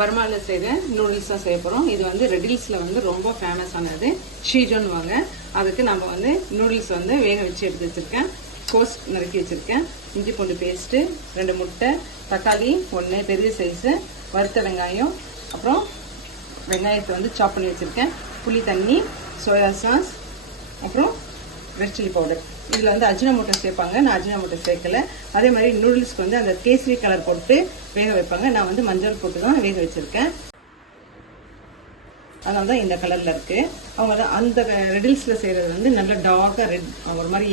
பர்மாவில் செய்கிற நூடுல்ஸ் தான் செய்ய போகிறோம். இது வந்து ரெடில்ஸில் வந்து ரொம்ப ஃபேமஸானது ஷீஜோன்னுவாங்க. அதுக்கு நம்ம வந்து நூடுல்ஸ் வந்து வேக வச்சு எடுத்து வச்சுருக்கேன். கோஸ் நறுக்கி வச்சுருக்கேன். இஞ்சி பூண்டு பேஸ்ட்டு, 2 முட்டை, தக்காளி 1 பெரிய சைஸு, வறுத்த வெங்காயம், அப்புறம் வெங்காயத்தை வந்து சாப் பண்ணி வச்சுருக்கேன். புளி தண்ணி, சோயா சாஸ், அப்புறம் ரெட் சில்லி பவுடர். இதில் வந்து அஜினமோட்டோ சேர்ப்பாங்க. நான் அஜினமோட்டோ சேர்க்கல. அதே மாதிரி நூடுல்ஸ்க்கு வந்து அந்த கேசரி கலர் போட்டு வேக வைப்பாங்க. நான் வந்து மஞ்சள் போட்டு தான் வேக வச்சுருக்கேன். அதனால தான் இந்த கலரில் இருக்குது. அவங்க தான் அந்த ரெடில்ஸில் செய்கிறது வந்து நல்ல டார்க்காக ரெட் ஒரு மாதிரி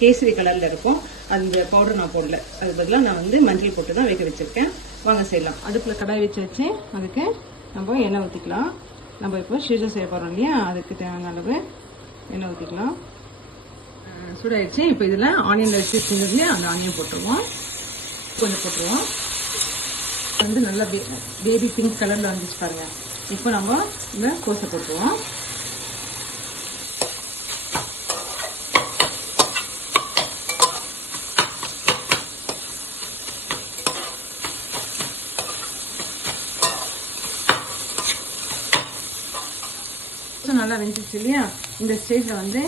கேசரி கலரில் இருக்கும். அந்த பவுடர் நான் போடல. அது பதிலாக நான் வந்து மஞ்சள் போட்டு தான் வேக வச்சுருக்கேன். வாங்க செய்யலாம். அடுப்பில் கடாய் வச்சு அதுக்கு நம்ம எண்ணெய் ஊற்றிக்கலாம். நம்ம இப்போ ஷீஜோ செய்ய போகிறோம் இல்லையா, அதுக்கு தேவையான அளவு எண்ணெய் ஊற்றிக்கலாம். சூடாயிடுச்சு. இப்போ இதில் ஆனியன் வச்சுருந்ததுலேயே அந்த ஆனியன் போட்டுருவோம். கொஞ்சம் போட்டுருவோம். வந்து நல்லா பேபி பிங்க் கலரில் வந்துச்சு பாருங்க. இப்போ நம்ம இந்த கோஸை போட்டுருவோம். நல்லா வெந்துச்சு இல்லையா, இந்த ஸ்டேஜில் வந்து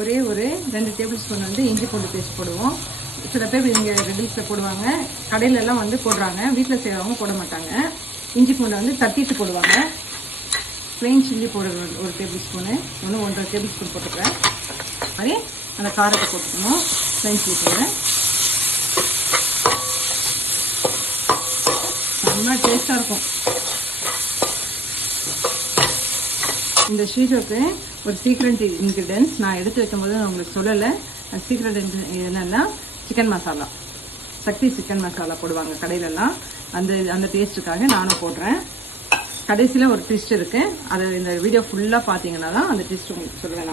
ஒரே ஒரு 2 டேபிள் ஸ்பூன் வந்து இஞ்சி பூண்டு பேஸ்ட் போடுவோம். சில பேர் இங்கே ரெடில்ஸில் போடுவாங்க, கடையிலெல்லாம் வந்து போடுறாங்க. வீட்டில் செய்கிறவங்க போட மாட்டாங்க. இஞ்சி பூண்டை வந்து தட்டிட்டு போடுவாங்க. Plain chilli powder 1 table spoon, 1.5 table spoon போட்டுக்கிறேன். அதே அந்த காரத்தை போட்டுக்கணும். ப்ளெயின் சில்லி பவுடர் நல்லா டேஸ்ட்டாக இருக்கும். இந்த ஷீஜோக்கு ஒரு சீக்ரெட் இன்க்ரீடியன்ஸ் நான் எடுத்து வைக்கும்போது நான் உங்களுக்கு சொல்லலை. அது சீக்ரெட் என்னென்னா சிக்கன் மசாலா. சக்தி சிக்கன் மசாலா போடுவாங்க கடையிலலாம். அந்த டேஸ்ட்டுக்காக நானும் போடுறேன். கடைசியில் ஒரு ட்விஸ்ட் இருக்குது. அதை இந்த வீடியோ ஃபுல்லாக பார்த்தீங்கன்னா தான் அந்த ட்விஸ்ட் உங்களுக்கு சொல்லுவேன்.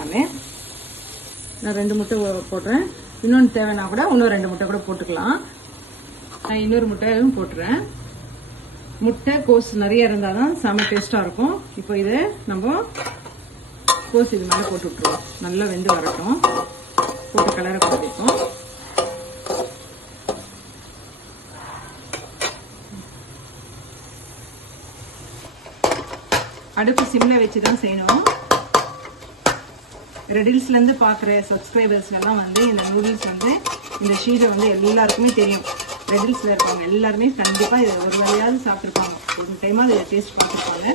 நான் 2 முட்டை போடுறேன். இன்னொன்று தேவைன்னா கூட இன்னும் 2 முட்டை கூட போட்டுக்கலாம். நான் இன்னொரு முட்டையும் போட்டுறேன். முட்டை கோஸ் நிறைய இருந்தால் தான் செம்ம டேஸ்ட்டாக இருக்கும். இப்போ இதை நம்ம கோஸ் இது மேலே போட்டு விட்ருவோம். நல்லா வெந்து வரட்டும். போட்டு கலரை கொடுப்போம். அடுப்பு சிம்மில் வச்சு தான் செய்யணும். ரெடில்ஸ்லேருந்து பார்க்குற சப்ஸ்கிரைபர்ஸ்லாம் வந்து இந்த நூடுல்ஸ் வந்து இந்த ஷீஜோ வந்து எல்லாருக்குமே தெரியும். ரெடில்ஸில் இருப்பாங்க எல்லாருமே கண்டிப்பாக இதை ஒரு வேலையாவது சாப்பிட்ருப்பாங்க. ஒரு டைமாக இதை டேஸ்ட் கொடுத்துருப்பாங்க.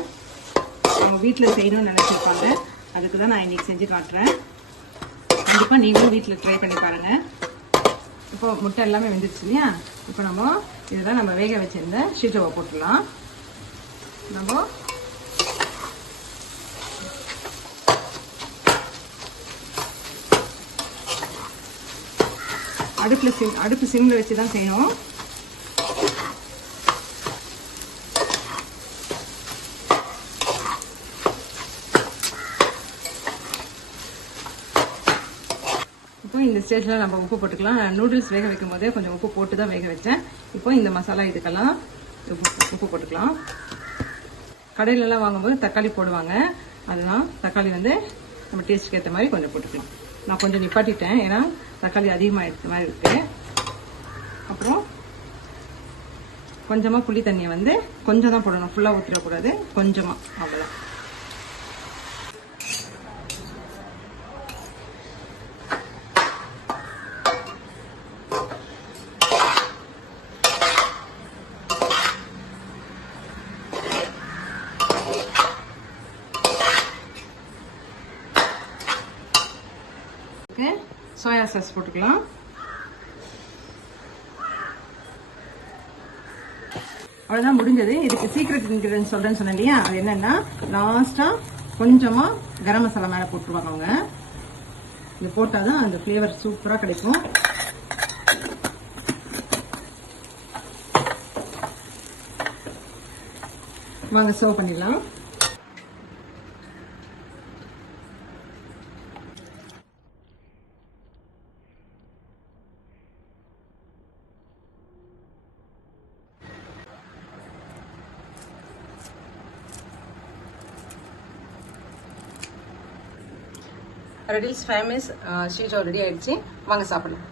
அவங்க வீட்டில் செய்யணும்னு நினச்சிருப்பாங்க. அதுக்கு தான் நான் இன்றைக்கி செஞ்சு காட்டுறேன். கண்டிப்பாக நீங்களும் வீட்டில் ட்ரை பண்ணி பாருங்கள். இப்போ முட்டை எல்லாமே வெந்துடுச்சு இல்லையா, இப்போ நம்ம இதெல்லாம் நம்ம வேக வச்சுருந்த ஷீஜோவை போட்டுடலாம். நம்ம அடுப்பு சிம்மில் வச்சு தான் செய்யணும். இப்போ இந்த ஸ்டேஜில் நம்ம உப்பு போட்டுக்கலாம். நூடுல்ஸ் வேக வைக்கும் போதே கொஞ்சம் உப்பு போட்டு தான் வேக வச்சேன். இப்போ இந்த மசாலா இதுக்கெல்லாம் உப்பு போட்டுக்கலாம். கடையிலலாம் வாங்கும்போது தக்காளி போடுவாங்க. அதெல்லாம் தக்காளி வந்து நம்ம டேஸ்ட்டுக்கு ஏற்ற மாதிரி கொஞ்சம் போட்டுக்கலாம். நான் கொஞ்சம் நிப்பாட்டிட்டேன், ஏன்னா தக்காளி அதிகமாக எடுத்த மாதிரி இருக்கு. அப்புறம் கொஞ்சமாக புளி தண்ணியை வந்து கொஞ்சம் தான் போடணும். ஃபுல்லாக ஊற்றிடக்கூடாது, கொஞ்சமாக, அவ்வளோ. சோயா சாஸ் போட்டுக்கலாம். அவ்வளோதான், முடிஞ்சது. இதுக்கு சீக்ரெட் இன்கிரீடியன்ஸ் சொல்கிறேன்னு சொன்னேன் இல்லையா, அது என்னென்னா லாஸ்ட்டாக கொஞ்சமாக கரம் மசாலா மேலே போட்டுருவாங்க அவங்க. இது போட்டால் தான் அந்த ஃப்ளேவர் சூப்பராக கிடைக்கும். வாங்க சர்வ் பண்ணிடலாம். ரெடில்ஸ் ஃபேமஸ் ஷீஜோ ரெடி ஆயிடுச்சு. வாங்க சாப்பிடலாம்.